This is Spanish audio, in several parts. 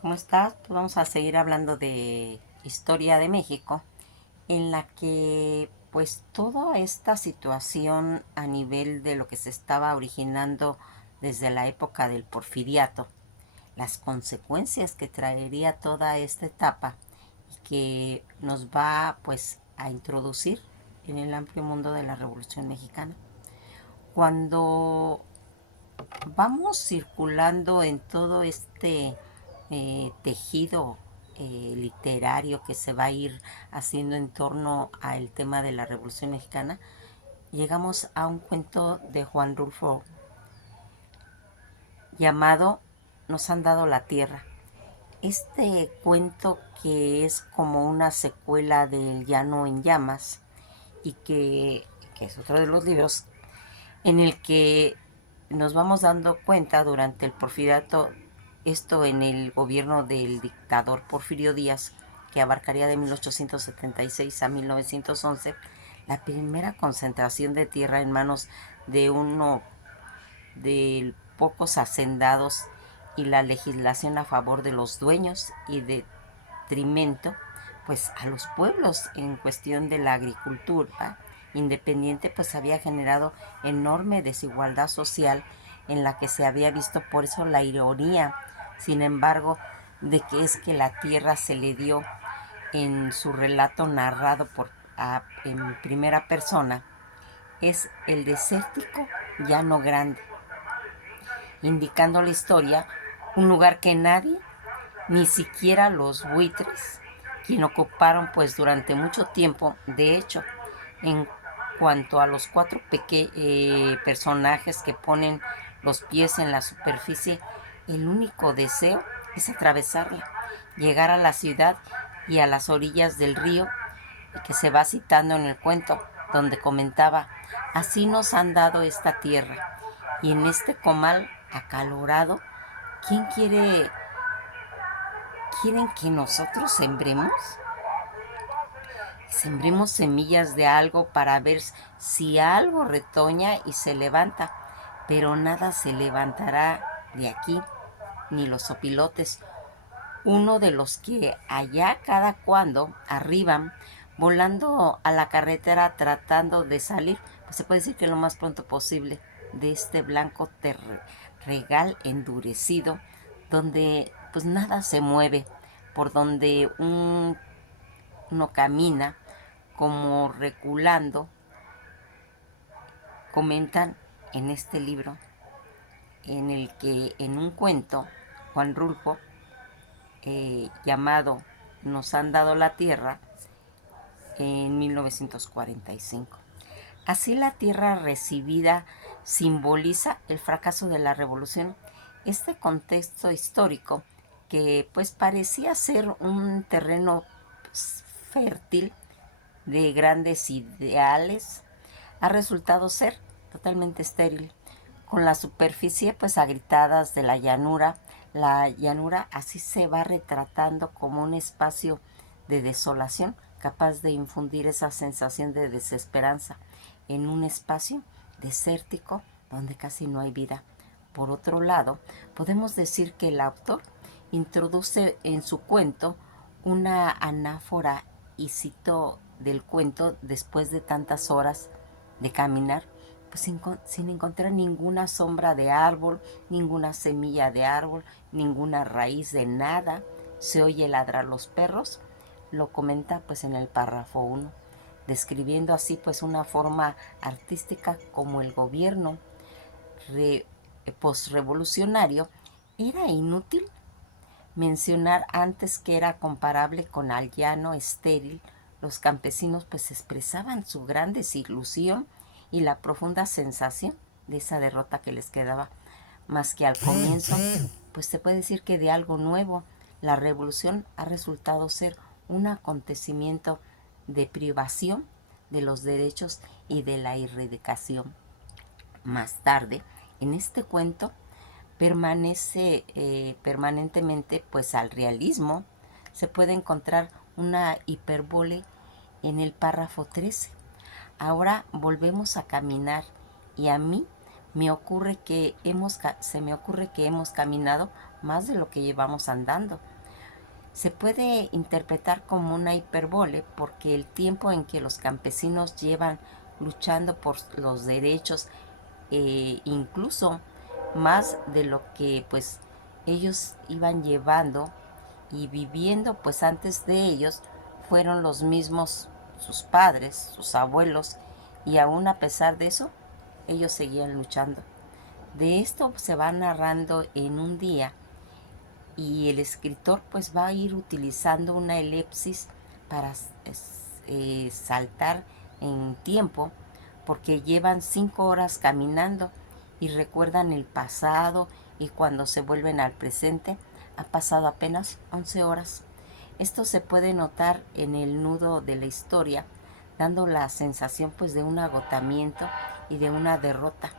¿Cómo estás? Pues vamos a seguir hablando de historia de México, en la que pues toda esta situación a nivel de lo que se estaba originando desde la época del Porfiriato, las consecuencias que traería toda esta etapa y que nos va pues a introducir en el amplio mundo de la Revolución Mexicana. Cuando vamos circulando en todo este tejido literario que se va a ir haciendo en torno al tema de la Revolución Mexicana, llegamos a un cuento de Juan Rulfo llamado Nos han dado la tierra. Este cuento, que es como una secuela del Llano en Llamas y que es otro de los libros en el que nos vamos dando cuenta durante el porfiriato, esto en el gobierno del dictador Porfirio Díaz, que abarcaría de 1876 a 1911, la primera concentración de tierra en manos de uno de pocos hacendados y la legislación a favor de los dueños y de detrimento pues a los pueblos en cuestión de la agricultura independiente, pues había generado enorme desigualdad social en la que se había visto. Por eso la ironía, sin embargo, de que es que la tierra se le dio en su relato narrado en primera persona, es el desértico llano grande, indicando la historia, un lugar que nadie, ni siquiera los buitres, quien ocuparon pues durante mucho tiempo. De hecho, en cuanto a los cuatro personajes que ponen los pies en la superficie, el único deseo es atravesarla, llegar a la ciudad y a las orillas del río, que se va citando en el cuento, donde comentaba: así nos han dado esta tierra, y en este comal acalorado, ¿quién quieren que nosotros sembremos semillas de algo para ver si algo retoña y se levanta? Pero nada se levantará de aquí, ni los opilotes, uno de los que allá cada cuando arriban, volando a la carretera tratando de salir, pues se puede decir que lo más pronto posible, de este blanco regal endurecido, donde pues nada se mueve, por donde uno camina como reculando. Comentan en este libro, en el que en un cuento, Juan Rulfo, llamado Nos han dado la tierra, en 1945. Así la tierra recibida simboliza el fracaso de la revolución. Este contexto histórico, que pues parecía ser un terreno fértil de grandes ideales, ha resultado ser totalmente estéril, con la superficie pues agritadas de la llanura. La llanura así se va retratando como un espacio de desolación, capaz de infundir esa sensación de desesperanza en un espacio desértico donde casi no hay vida. Por otro lado, podemos decir que el autor introduce en su cuento una anáfora y cito del cuento: después de tantas horas de caminar, pues sin encontrar ninguna sombra de árbol, ninguna semilla de árbol, ninguna raíz de nada, se oye ladrar los perros. Lo comenta pues en el párrafo 1, describiendo así pues una forma artística como el gobierno re, postrevolucionario. Era inútil mencionar antes que era comparable con al llano estéril. Los campesinos pues expresaban su gran desilusión y la profunda sensación de esa derrota que les quedaba. Más que al comienzo, pues se puede decir que de algo nuevo. La revolución ha resultado ser un acontecimiento de privación de los derechos y de la erradicación. Más tarde, en este cuento, permanece permanentemente pues al realismo. Se puede encontrar una hipérbole en el párrafo 13. Ahora volvemos a caminar, y a mí se me ocurre que hemos caminado más de lo que llevamos andando. Se puede interpretar como una hipérbole porque el tiempo en que los campesinos llevan luchando por los derechos, incluso más de lo que pues ellos iban llevando y viviendo pues antes de ellos, fueron los mismos sus padres, sus abuelos, y aún a pesar de eso ellos seguían luchando. De esto se va narrando en un día, y el escritor pues va a ir utilizando una elipsis para saltar en tiempo, porque llevan 5 horas caminando y recuerdan el pasado, y cuando se vuelven al presente ha pasado apenas 11 horas. Esto se puede notar en el nudo de la historia, dando la sensación pues de un agotamiento y de una derrota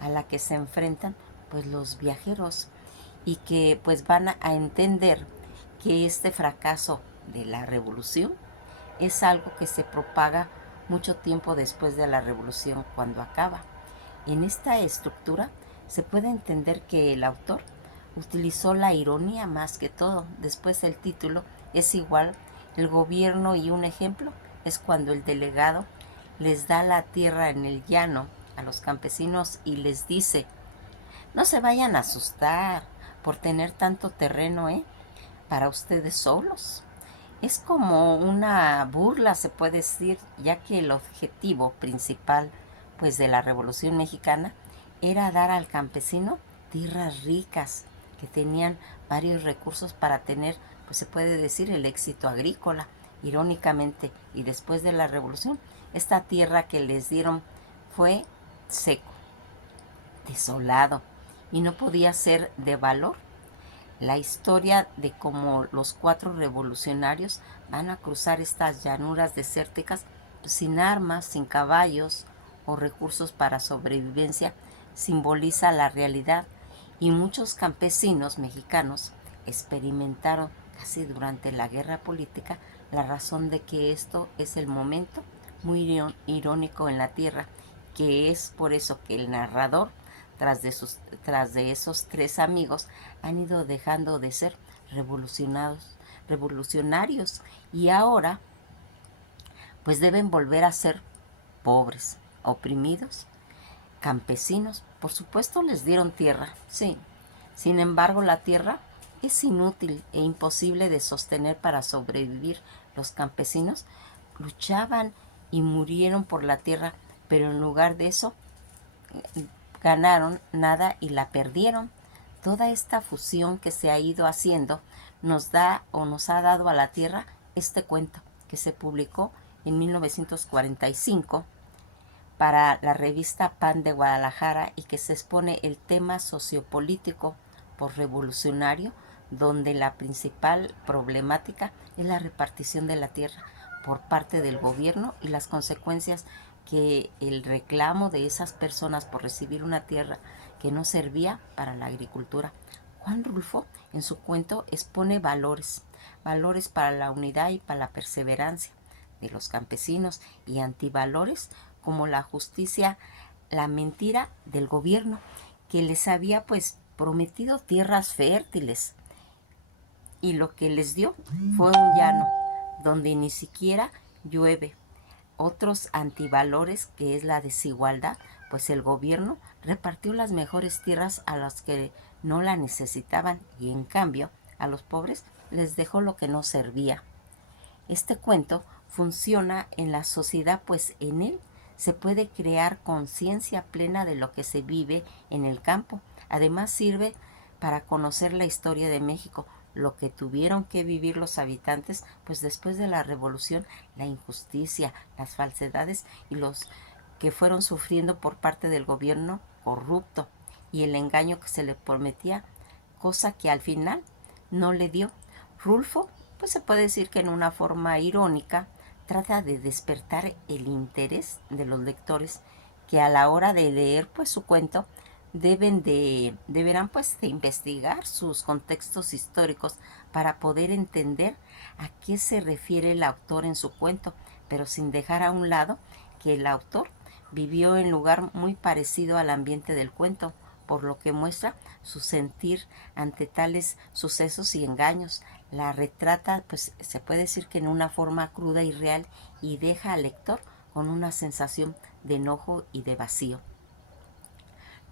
a la que se enfrentan pues los viajeros, y que pues van a entender que este fracaso de la revolución es algo que se propaga mucho tiempo después de la revolución, cuando acaba. En esta estructura se puede entender que el autor utilizó la ironía más que todo. Después el título es igual, el gobierno, y un ejemplo es cuando el delegado les da la tierra en el llano a los campesinos y les dice: no se vayan a asustar por tener tanto terreno, para ustedes solos. Es como una burla, se puede decir, ya que el objetivo principal pues de la Revolución Mexicana era dar al campesino tierras ricas que tenían varios recursos para tener, pues se puede decir, el éxito agrícola. Irónicamente, y después de la revolución, esta tierra que les dieron fue seco, desolado, y no podía ser de valor. La historia de cómo los 4 revolucionarios van a cruzar estas llanuras desérticas sin armas, sin caballos o recursos para sobrevivencia, simboliza la realidad, y muchos campesinos mexicanos experimentaron casi durante la guerra política la razón de que esto es el momento muy irónico en la tierra, que es por eso que el narrador, tras de esos 3 amigos, han ido dejando de ser revolucionarios, y ahora pues deben volver a ser pobres, oprimidos, campesinos. Por supuesto les dieron tierra, sí. Sin embargo, la tierra es inútil e imposible de sostener para sobrevivir. Los campesinos luchaban y murieron por la tierra, pero en lugar de eso ganaron nada y la perdieron. Toda esta fusión que se ha ido haciendo nos da, o nos ha dado a la tierra, este cuento que se publicó en 1945 para la revista Pan de Guadalajara, y que se expone el tema sociopolítico por revolucionario, donde la principal problemática es la repartición de la tierra por parte del gobierno y las consecuencias que el reclamo de esas personas por recibir una tierra que no servía para la agricultura. Juan Rulfo en su cuento expone valores para la unidad y para la perseverancia de los campesinos, y antivalores como la justicia, la mentira del gobierno, que les había pues prometido tierras fértiles, y lo que les dio fue un llano donde ni siquiera llueve. Otros antivalores, que es la desigualdad, pues el gobierno repartió las mejores tierras a los que no la necesitaban, y en cambio a los pobres les dejó lo que no servía. Este cuento funciona en la sociedad, pues en él se puede crear conciencia plena de lo que se vive en el campo. Además sirve para conocer la historia de México, lo que tuvieron que vivir los habitantes pues después de la revolución, la injusticia, las falsedades y los que fueron sufriendo por parte del gobierno corrupto, y el engaño que se le prometía, cosa que al final no le dio. Rulfo, pues se puede decir que en una forma irónica trata de despertar el interés de los lectores, que a la hora de leer pues su cuento deberán pues de investigar sus contextos históricos para poder entender a qué se refiere el autor en su cuento, pero sin dejar a un lado que el autor vivió en lugar muy parecido al ambiente del cuento, por lo que muestra su sentir ante tales sucesos y engaños. La retrata, pues se puede decir que en una forma cruda y real, y deja al lector con una sensación de enojo y de vacío.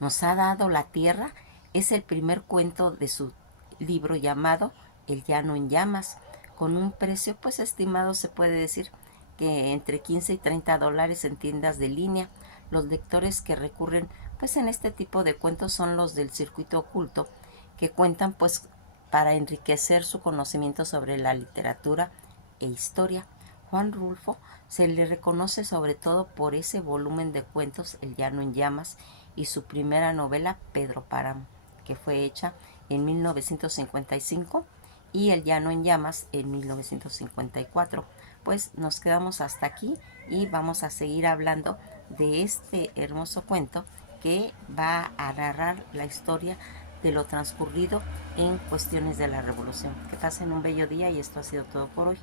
Nos ha dado la tierra es el primer cuento de su libro llamado El llano en llamas, con un precio pues estimado, se puede decir que entre 15 y 30 dólares en tiendas de línea. Los lectores que recurren pues en este tipo de cuentos son los del circuito oculto, que cuentan pues para enriquecer su conocimiento sobre la literatura e historia. Juan Rulfo se le reconoce sobre todo por ese volumen de cuentos El llano en llamas y su primera novela Pedro Páramo, que fue hecha en 1955, y El llano en llamas en 1954. Pues nos quedamos hasta aquí y vamos a seguir hablando de este hermoso cuento que va a narrar la historia de lo transcurrido en cuestiones de la revolución. Que pasen un bello día y esto ha sido todo por hoy.